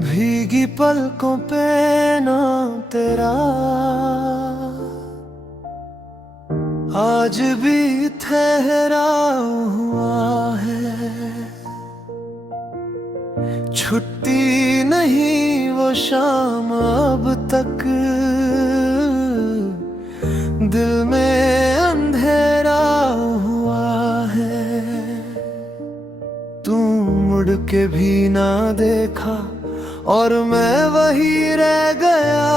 भीगी पलकों पे नाम तेरा आज भी ठहरा हुआ है। छुट्टी नहीं वो शाम अब तक, दिल में अंधेरा हुआ है। तू मुड़ के भी ना देखा और मैं वही रह गया।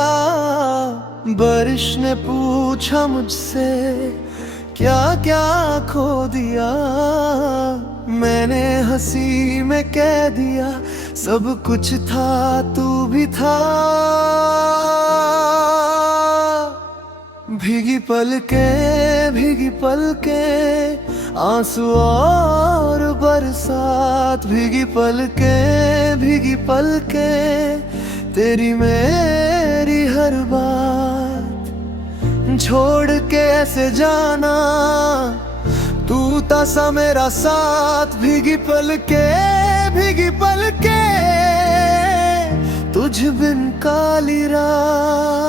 बारिश ने पूछा मुझसे क्या क्या खो दिया। मैंने हंसी में कह दिया सब कुछ था, तू भी था। भीगी पलके आंसू और बरसात। भीगी पलके तेरी मेरी हर बात। छोड़ के ऐसे जाना तू था सा मेरा साथ। भीगी पलके तुझ बिन काली रात।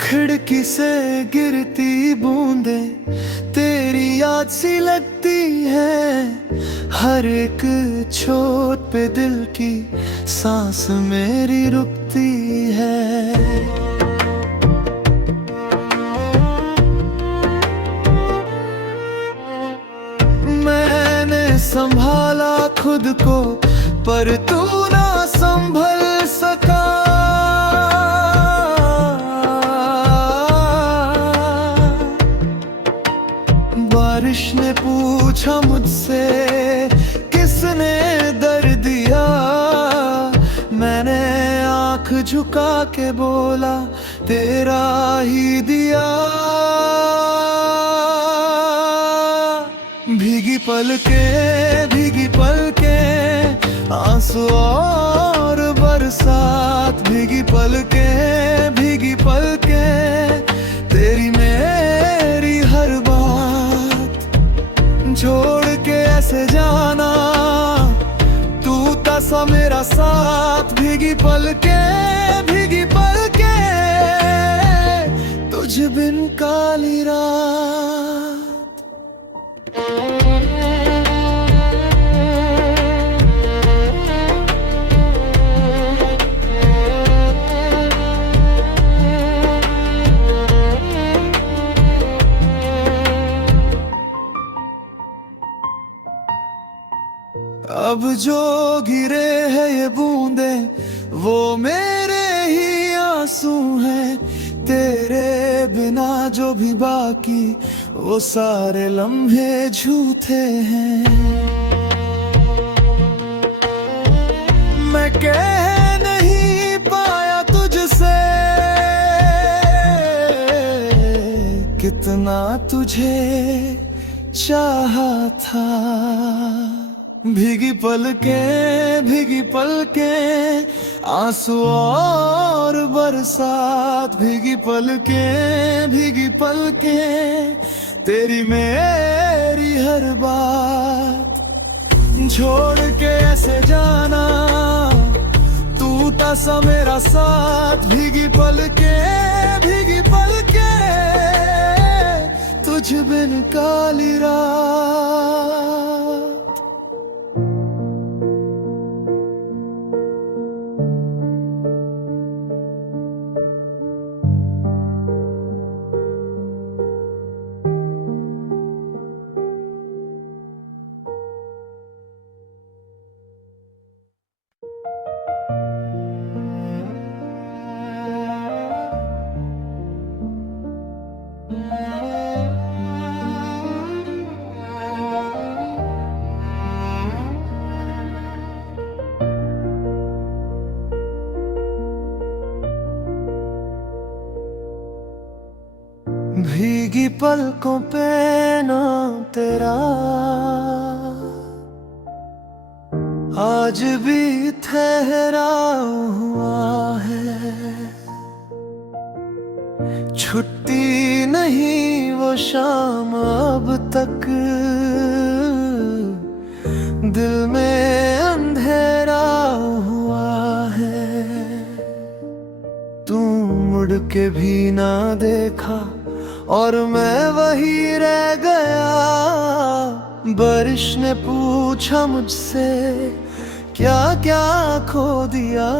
खिड़की से गिरती बूंदें तेरी याद सी लगती है। हर एक चोट पे दिल की सांस मेरी रुकती है। मैंने संभाला खुद को पर तू ना संभल सका। बारिश ने पूछा मुझसे किसने दर्द दिया। मैंने आंख झुका के बोला तेरा ही दिया। भीगी पलके आंसू और बरसात। भीगी पलके तेरी मेरी हर बात। छोड़ के ऐसे जाना तू था सा मेरा साथ। भीगी पलके तुझ बिन काली रात। अब जो गिरे हैं ये बूंदे वो मेरे ही आंसू हैं। तेरे बिना जो भी बाकी वो सारे लम्हे झूठे हैं। मैं कह नहीं पाया तुझसे कितना तुझे चाहा था। भीगी पलके आंसू और बरसात। भीगी पलके तेरी मेरी हर बात। छोड़ के ऐसे जाना तू था सा मेरा साथ। भीगी पलके तुझ बिन काली रात। भीगी पलकों पे नाम तेरा आज भी ठहरा हुआ है। छुट्टी नहीं वो शाम अब तक, दिल में अंधेरा हुआ है। तू मुड़ के भी ना देखा और मैं वही रह गया। बारिश ने पूछा मुझसे क्या क्या खो दिया,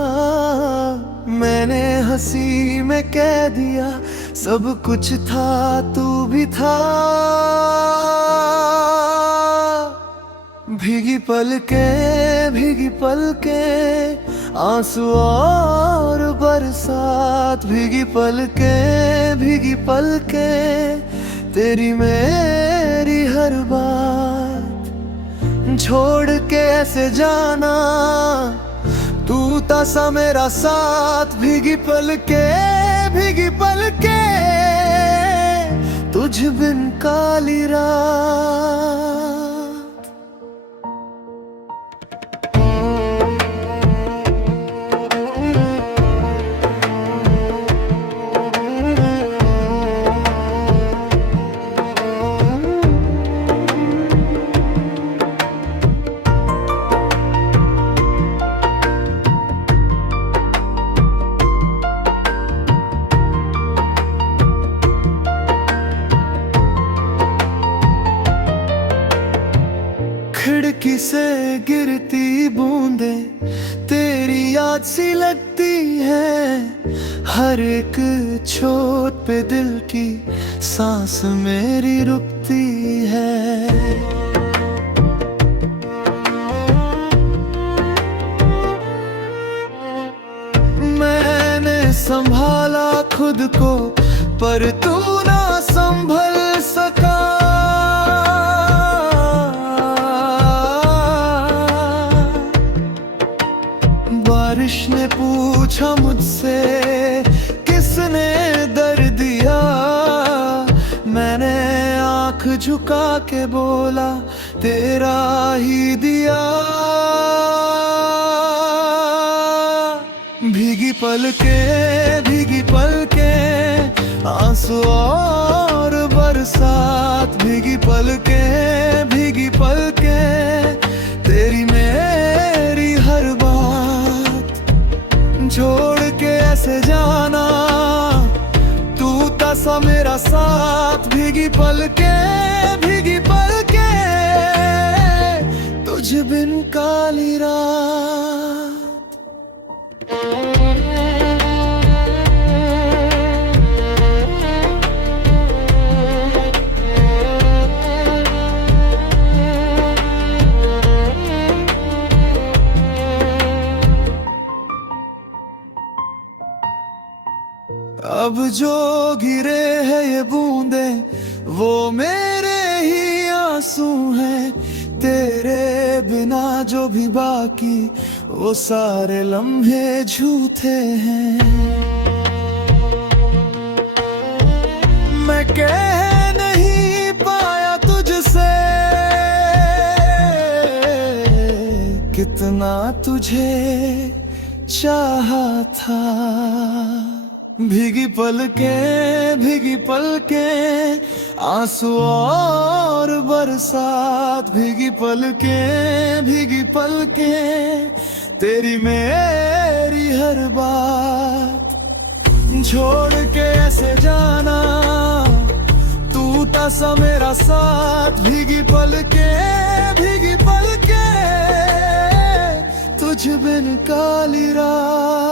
मैंने हंसी में कह दिया सब कुछ था तू भी था। भीगी पलके आंसू और बरसात। भीगी पलके तेरी मेरी हर बात। छोड़ के ऐसे जाना तू था सा मेरा साथ। भीगी पलके तुझ बिन काली रात। खिड़की से गिरती बूंदें तेरी याद सी लगती है। हर एक चोट पे दिल की सांस मेरी रुकती है। मैंने संभाला खुद को पर तू ना संभल सका। बारिश ने पूछा मुझसे किसने दर्द दिया, मैंने आंख झुका के बोला तेरा ही दिया। भीगी पलके आंसू और बरसात। भीगी पलके तेरी मेरी हर बात। छोड़ के ऐसे जाना तू था सा मेरा साथ। भीगी पलके तुझ बिन काली रात। अब जो गिरे हैं ये बूंदे वो मेरे ही आंसू हैं। तेरे बिना जो भी बाकी वो सारे लम्हे झूठे हैं। मैं कह नहीं पाया तुझसे कितना तुझे चाहा था। भीगी पलके आंसू और बरसात। भीगी पलके तेरी मेरी हर बात। छोड़ के ऐसे जाना तू था सा मेरा साथ। भीगी पलके तुझ बिन काली रात।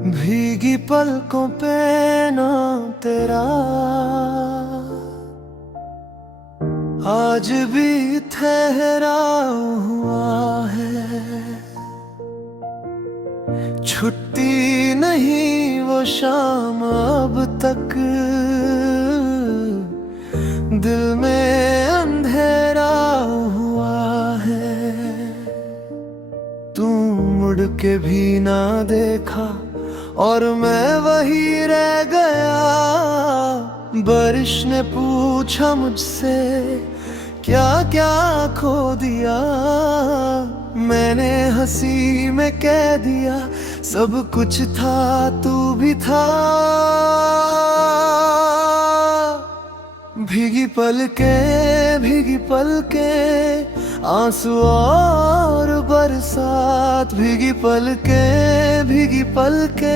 भीगी पलकों पे नाम तेरा आज भी ठहरा हुआ है। छुट्टी नहीं वो शाम अब तक, दिल में अंधेरा हुआ है। तू मुड़ के भी ना देखा और मैं वही रह गया। बारिश ने पूछा मुझसे क्या क्या खो दिया, मैंने हंसी में कह दिया सब कुछ था तू भी था। भीगी पलके आंसू और बरसात, भीगी पलके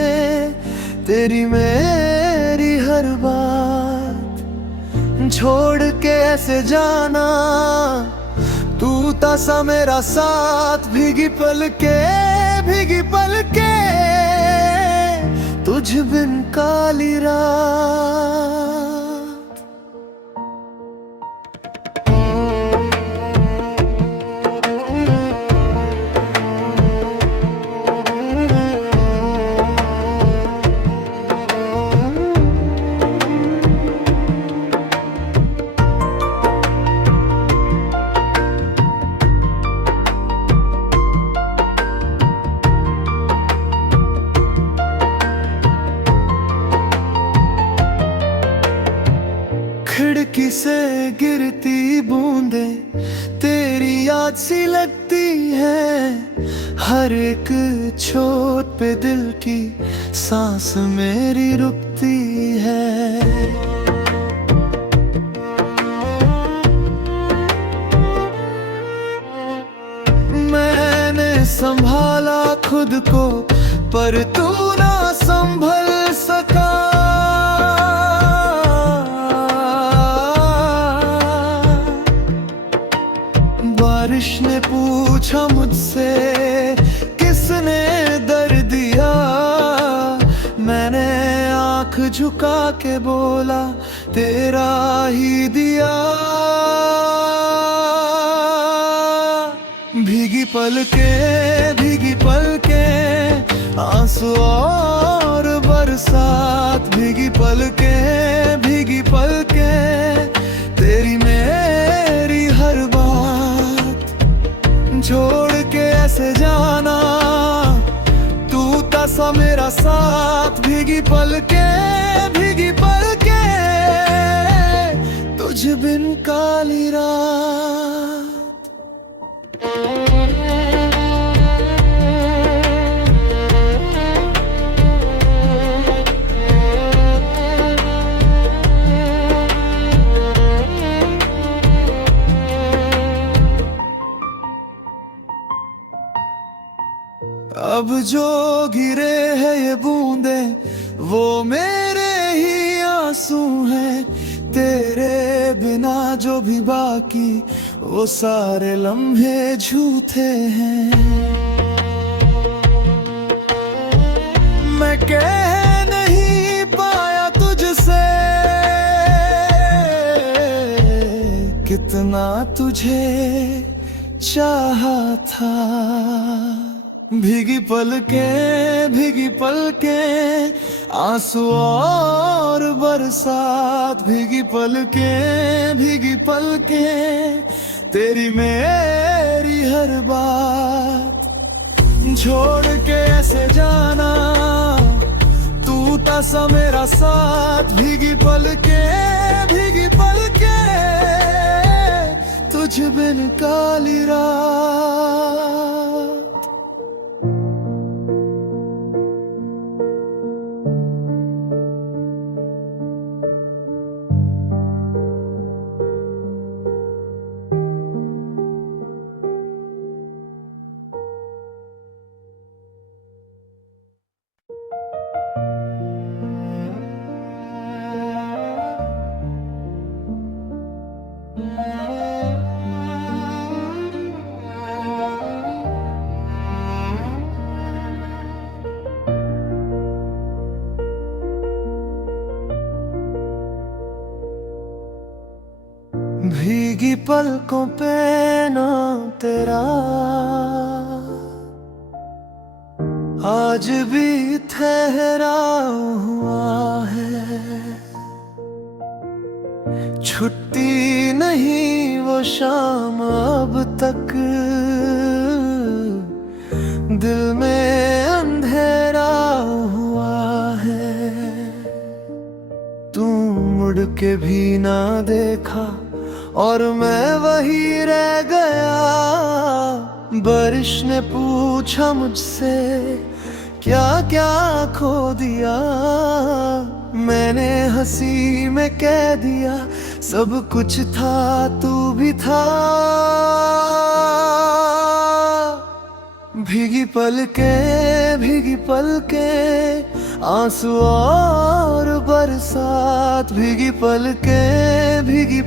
तेरी मेरी हर बात। छोड़ के ऐसे जाना तू था सा मेरा साथ। भीगी पलके तुझ बिन काली रात। खिड़की से गिरती बूंदें तेरी याद सी लगती है। हर एक छोट पे दिल की सांस मेरी रुकती है। मैंने संभाला खुद को पर तू ना संभल सका। बारिश ने पूछा मुझसे किसने दर्द दिया, मैंने आंख झुका के बोला तेरा ही दिया। भीगी पलके आंसू और बरसात। भीगी पलके तेरी मेरी हर बात। छोड़ के ऐसे जाना तू था सा मेरा साथ। भीगी पलके तुझ बिन काली रात। अब जो गिरे हैं ये बूंदे वो मेरे ही आंसू हैं। तेरे बिना जो भी बाकी वो सारे लम्हे झूठे हैं। मैं कह नहीं पाया तुझसे कितना तुझे चाहा था। भीगी पलके आंसू और बरसात। भीगी पलके तेरी मेरी हर बात। छोड़ के ऐसे जाना तू था सा मेरा साथ। भीगी पलके तुझ बिन काली रात। भीगी पलकों पे नाम तेरा आज भी ठहरा हुआ है। छुट्टी नहीं वो शाम अब तक, दिल में अंधेरा हुआ है। तू मुड़ के भी ना देखा और मैं वही रह गया। बारिश ने पूछा मुझसे क्या क्या खो दिया, मैंने हंसी में कह दिया सब कुछ था तू भी था। भीगी पलके आंसू और बरसात। भीगी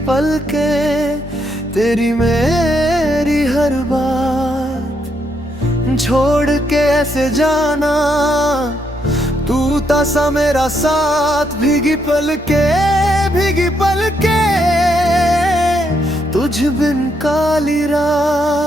पलके तेरी मेरी हर बात। छोड़ के ऐसे जाना तू था सा मेरा साथ। भीगी पलके तुझ बिन काली रात।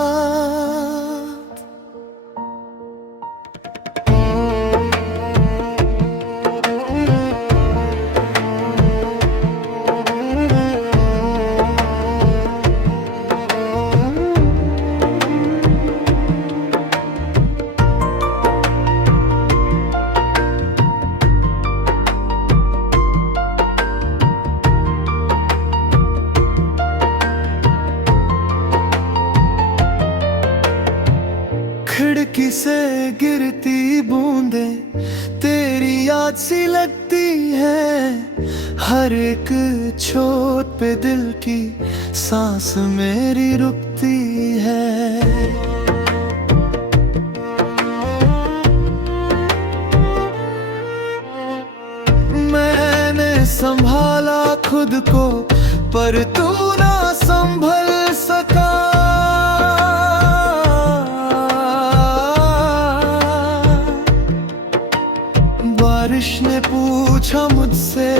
खिड़की से गिरती बूंदें तेरी याद सी लगती है। हर एक छोट पे दिल की सांस मेरी रुकती है। मैंने संभाला खुद को पर तू ना संभल सका। बारिश ने पूछा मुझसे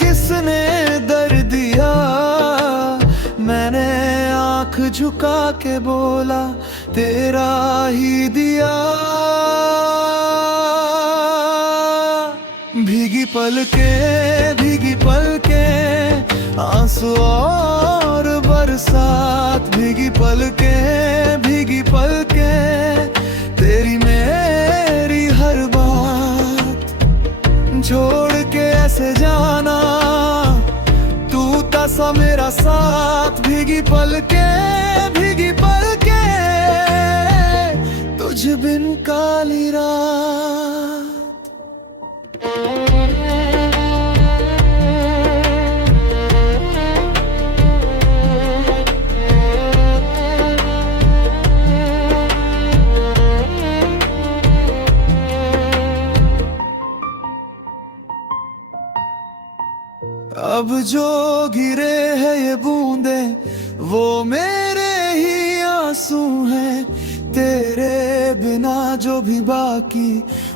किसने दर्द दिया, मैंने आंख झुका के बोला तेरा ही दिया। भीगी पलके आंसू और बरसात। भीगी पलके तेरी मेरी हर बात। छोड़ के ऐसे जाना तू था सा मेरा साथ। भीगी पलके तुझ बिन काली रात। अब जो गिरे हैं ये बूंदे वो मेरे ही आंसू हैं। तेरे बिना जो भी बाकी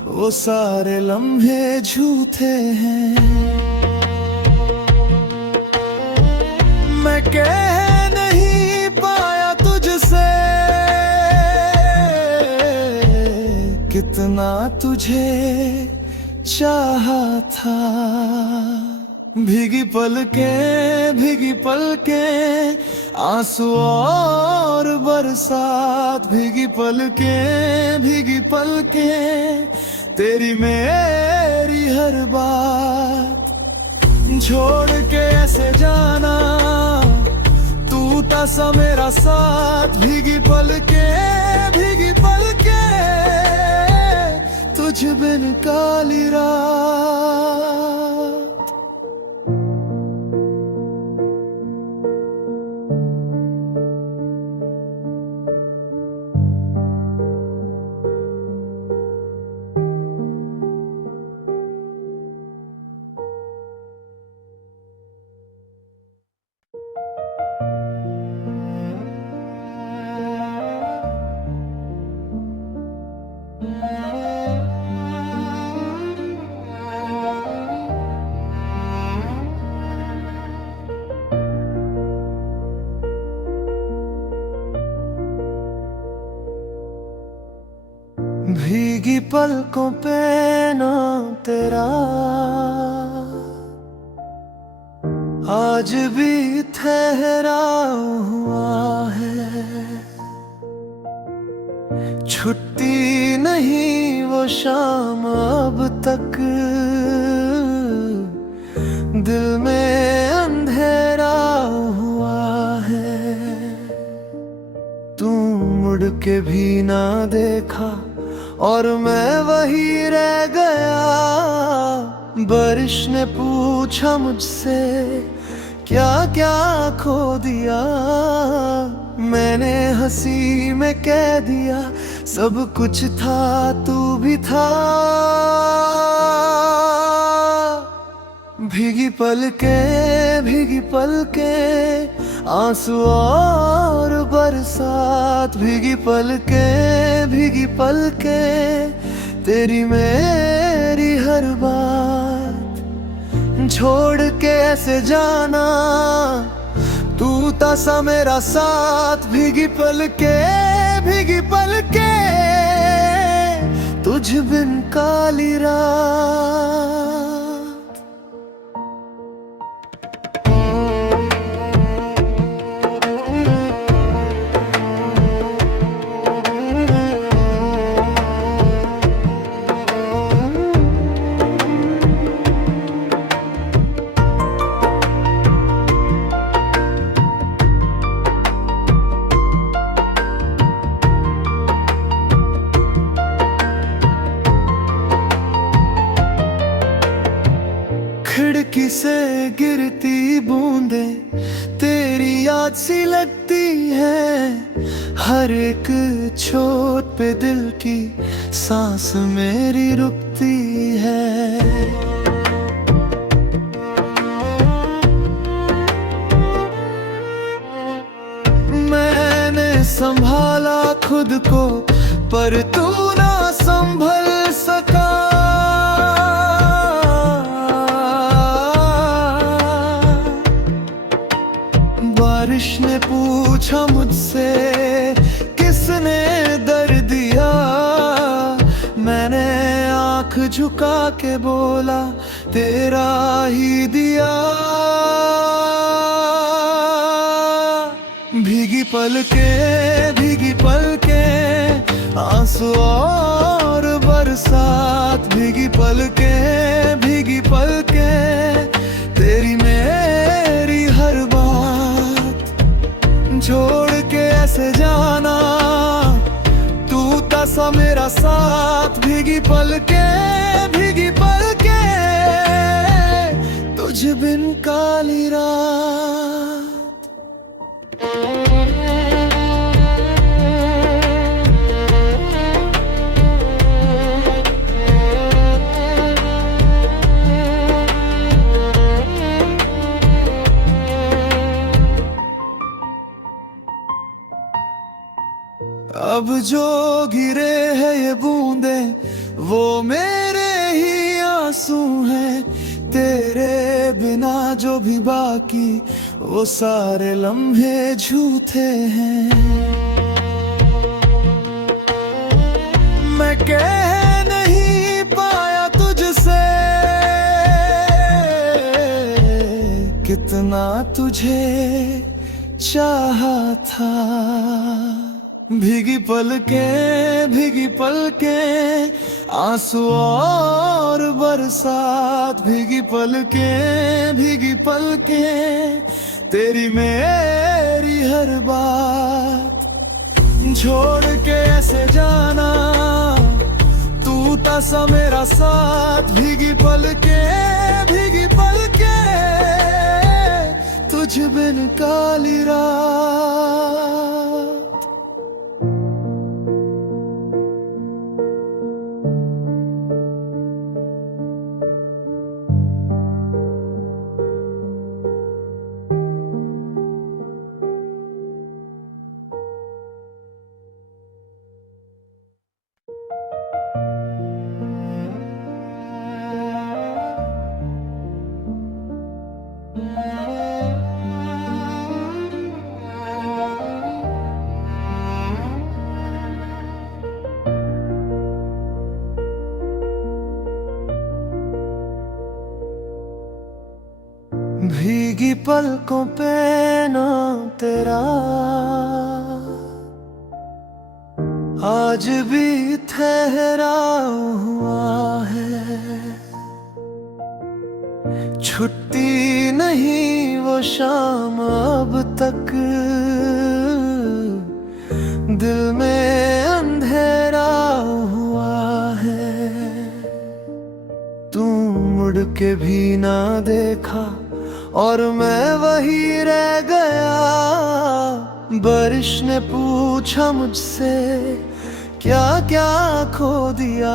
वो सारे लम्हे झूठे हैं। मैं कह नहीं पाया तुझसे कितना तुझे चाहा था। भीगी पलके आंसू और बरसात। भीगी पलके तेरी मेरी हर बात। छोड़ के ऐसे जाना तू था सा मेरा साथ। भीगी पलके तुझ बिन काली रात। भीगी पलकों पे नाम तेरा आज भी ठहरा हुआ है। छुट्टी नहीं वो शाम अब तक, दिल में अंधेरा हुआ है। तू मुड़ के भी ना देखा और मैं वही रह गया। बारिश ने पूछा मुझसे क्या क्या खो दिया, मैंने हंसी में कह दिया सब कुछ था तू भी था। भीगी पलके आंसू और बरसात, भीगी पलके तेरी मेरी हर बात। छोड़ के ऐसे जाना तू था सा मेरा साथ। भीगी पलके तुझ बिन काली रात। खिड़की से गिरती बूंदें तेरी याद सी लगती है। हर एक चोट पे दिल की सांस मेरी रुकती है। मैंने संभाला खुद को पर तू ना संभल सका। बारिश ने पूछा मुझसे किसने दर्द दिया, मैंने आंख झुका के बोला तेरा ही दिया। भीगी पलके आंसू और बरसात, भीगी पलके तेरी मेरी हर बात। छोड़ के ऐसे जाना तू था सा मेरा साथ। भीगी पलके तुझ बिन काली रात। अब जो गिरे हैं ये बूंदे वो मेरे ही आंसू हैं। तेरे बिना जो भी बाकी वो सारे लम्हे झूठे हैं। मैं कह नहीं पाया तुझसे कितना तुझे चाहा था। भीगी पलके आंसू और बरसात, भीगी पलके तेरी मेरी हर बात। छोड़ के ऐसे जाना तू था सा मेरा साथ। भीगी पलके तुझ बिन काली रात। भीगी पलकों पे नाम तेरा आज भी ठहरा हुआ है। छुट्टी नहीं वो शाम अब तक, दिल में अंधेरा हुआ है। तू मुड़ के भी ना देखा और मैं वही रह गया। बारिश ने पूछा मुझसे क्या क्या खो दिया,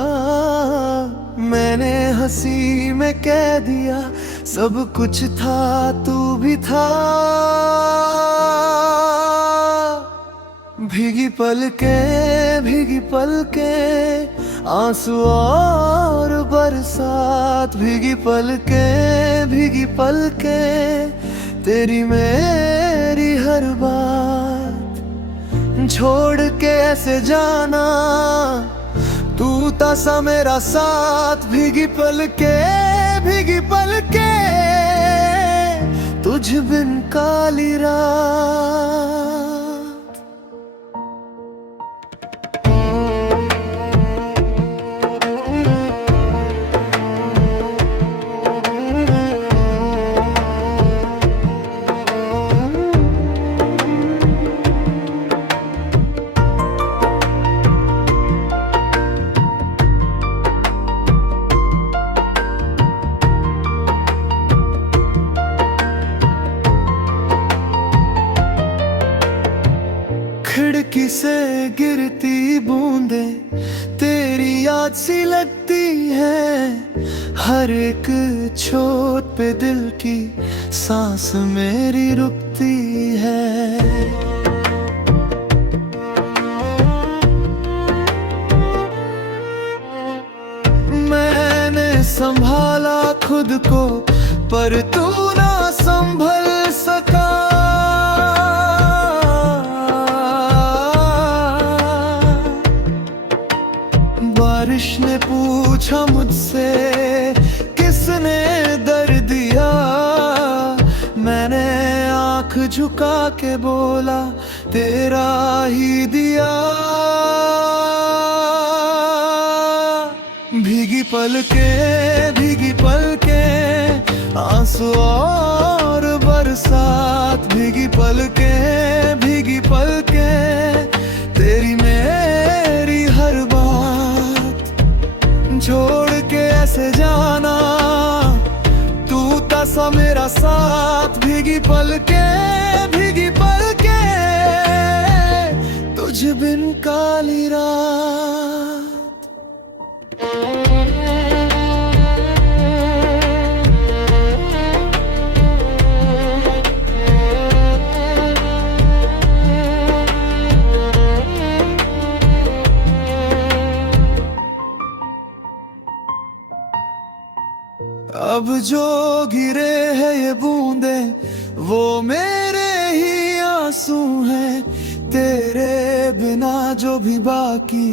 मैंने हंसी में कह दिया सब कुछ था तू भी था। भीगी पलके आंसू और बरसात। भीगी पलके तेरी मेरी हर बात। छोड़ के ऐसे जाना तू था सा मेरा साथ। भीगी पलके तुझ बिन काली रात। खिड़की से गिरती बूंदे तेरी याद सी लगती है। हर एक छोट पे दिल की सांस मेरी रुकती है। मैंने संभाला खुद को पर तू ना संभल सका। बारिश ने पूछा मुझसे किसने दर्द दिया, मैंने आंख झुका के बोला तेरा ही दिया। भीगी पलके आंसू और बरसात। भीगी पलके तेरी मेरी हर बात। छोड़ के ऐसे जाना तू था सा मेरा साथ। भीगी पलके तुझ बिन काली रात। अब जो गिरे हैं ये बूंदे वो मेरे ही आंसू हैं। तेरे बिना जो भी बाकी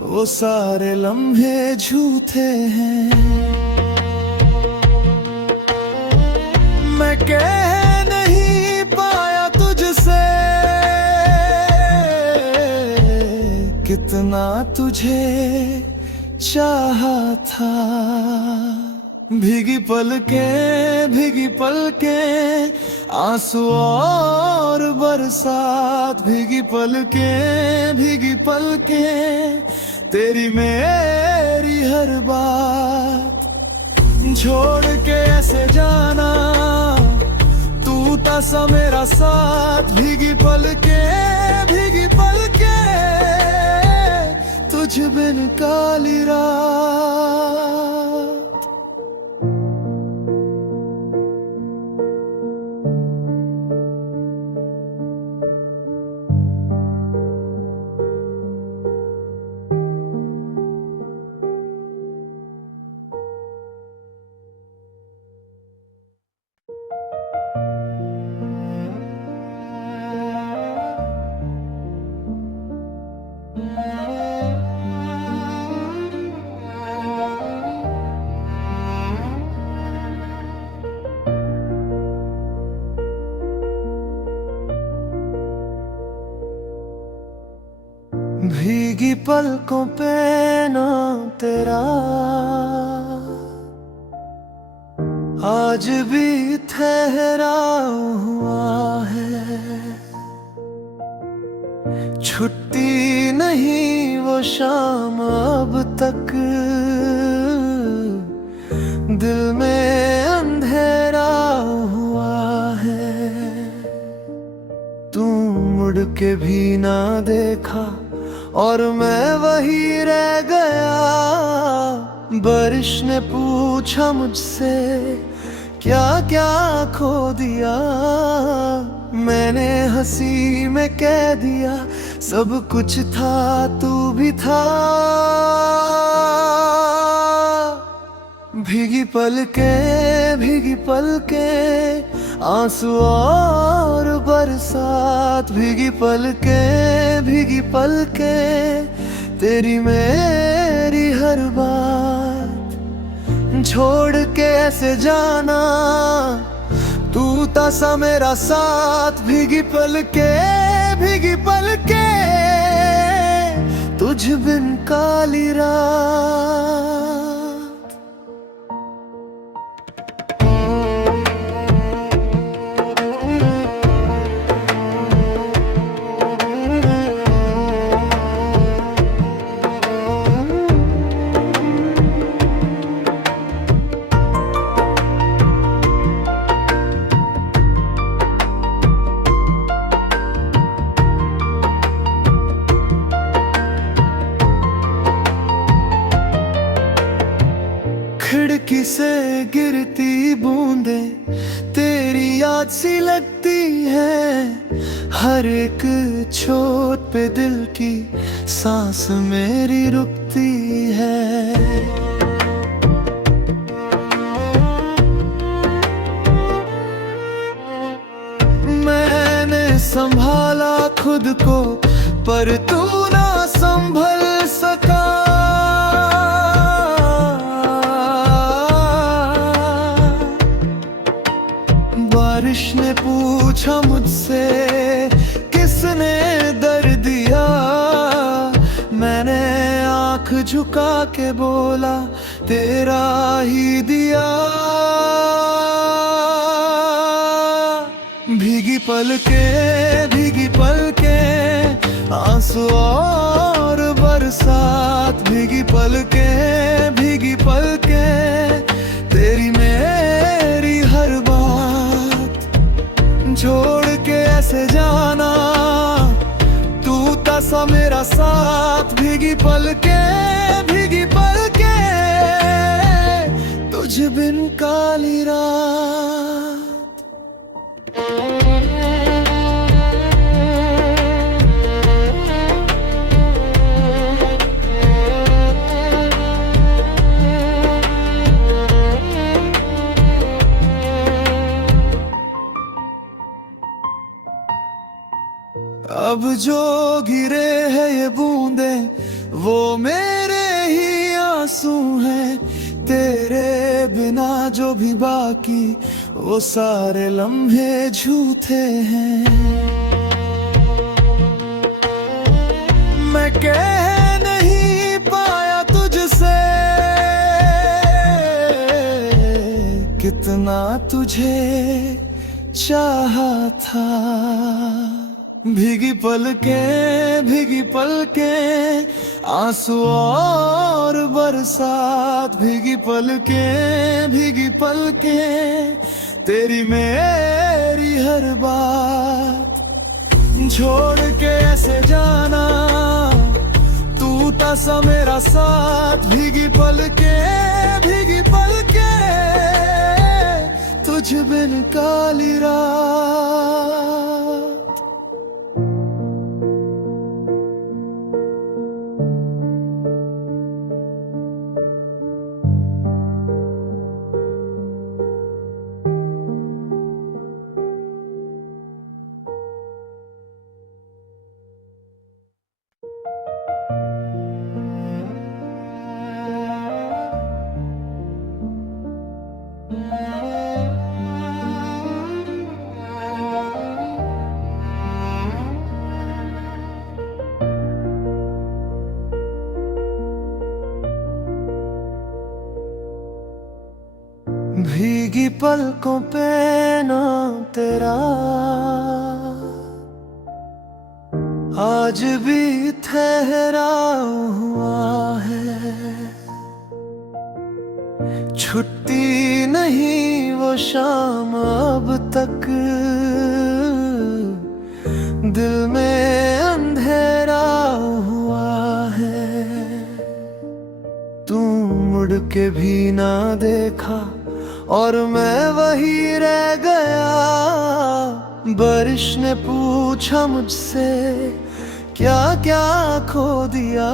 वो सारे लम्हे झूठे हैं। मैं कह नहीं पाया तुझसे कितना तुझे चाहा था। भीगी पलके आंसू और बरसात। भीगी पलके तेरी मेरी हर बात। छोड़ के ऐसे जाना तू था सा मेरा साथ। भीगी पलके तुझ बिन काली रात। पलकों पे नाम तेरा आज भी ठहरा हुआ है। छुट्टी नहीं वो शाम अब तक, दिल में अंधेरा हुआ है। तू मुड़ के भी ना देखा और मैं वही रह गया। बारिश ने पूछा मुझसे क्या क्या खो दिया, मैंने हंसी में कह दिया सब कुछ था तू भी था। भीगी पलके आंसू और बरसात, भीगी पलके तेरी मेरी हर बात छोड़ के ऐसे जाना, तू था सा मेरा साथ। भीगी पलके तुझ बिन काली रात। खिड़की से गिरती बूंदे तेरी याद सी लगती है, हर एक चोट पे दिल की सांस मेरी रुकती है। मैंने संभाला खुद को पर तू ना संभल सका। बारिश ने पूछा मुझसे किसने दर्द दिया, मैंने आंख झुका के बोला तेरा ही दिया। भीगी पलके आंसू और बरसात, भीगी पलके तेरी मेरी हर बात छोड़ के ऐसे जाना, तू था सा मेरा साथ। भीगी पलके तुझ बिन काली रात। अब जो गिरे हैं ये बूंदे वो मेरे ही आंसू हैं, तेरे बिना जो भी बाकी वो सारे लम्हे झूठे हैं। मैं कह नहीं पाया तुझसे कितना तुझे चाहा था। भीगी पलके आंसू और बरसात, भीगी पलके तेरी मेरी हर बात छोड़ के ऐसे जाना, तू था सा मेरा साथ। भीगी पलके तुझ बिन काली रात। भीगी पलकों पे नाम तेरा आज भी ठहरा हुआ है। छुट्टी नहीं वो शाम अब तक, दिल में अंधेरा हुआ है। तू मुड़ के भी ना देखा और मैं वही रह गया। बारिश ने पूछा मुझसे क्या क्या खो दिया,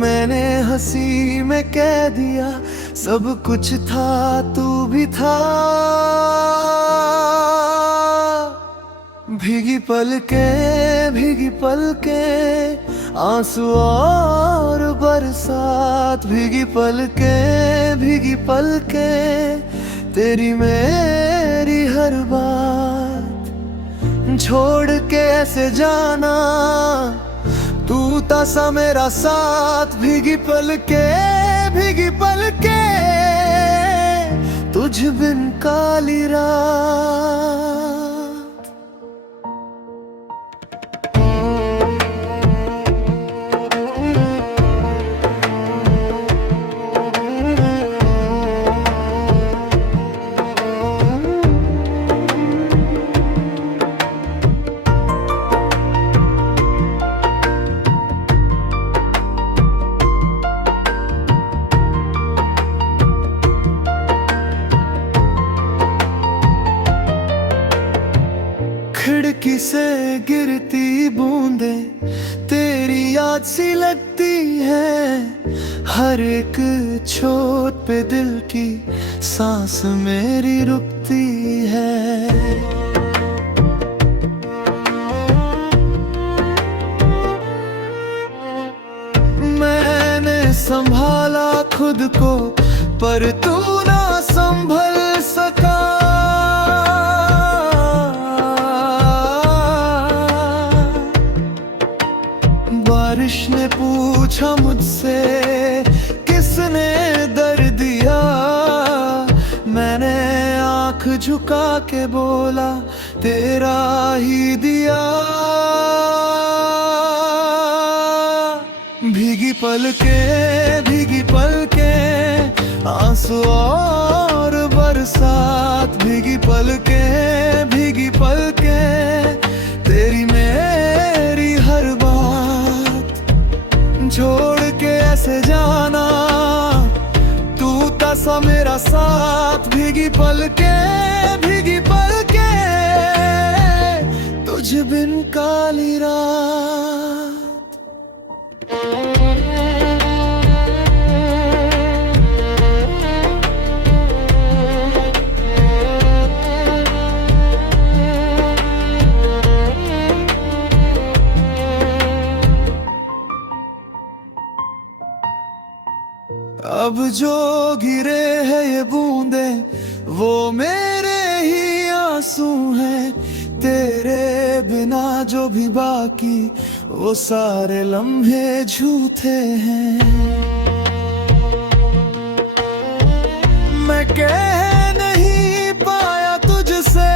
मैंने हंसी में कह दिया सब कुछ था तू भी था। भीगी पलके आंसू और बरसात, भीगी पलके तेरी मेरी हर बात। छोड़ के ऐसे जाना तू था सा मेरा साथ। भीगी पलके तुझ बिन काली रात। खिड़की से गिरती बूंदें तेरी याद सी लगती है। हर एक छोट पे दिल की सांस मेरी रुकती है। मैंने संभाला खुद को पर तू ना संभल सका। बारिश ने पूछा मुझसे किसने दर्द दिया, मैंने आंख झुका के बोला तेरा ही दिया। भीगी पलके आंसू और बरसात। भीगी पलके तेरी मेरी हर बात। छोड़ के ऐसे जाना तू था सा मेरा साथ। भीगी पलके तुझ बिन काली रात। अब जो गिरे हैं ये बूंदे वो मेरे ही आंसू हैं। तेरे बिना जो भी बाकी वो सारे लम्हे झूठे हैं। मैं कह नहीं पाया तुझसे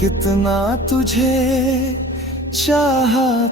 कितना तुझे चाहा।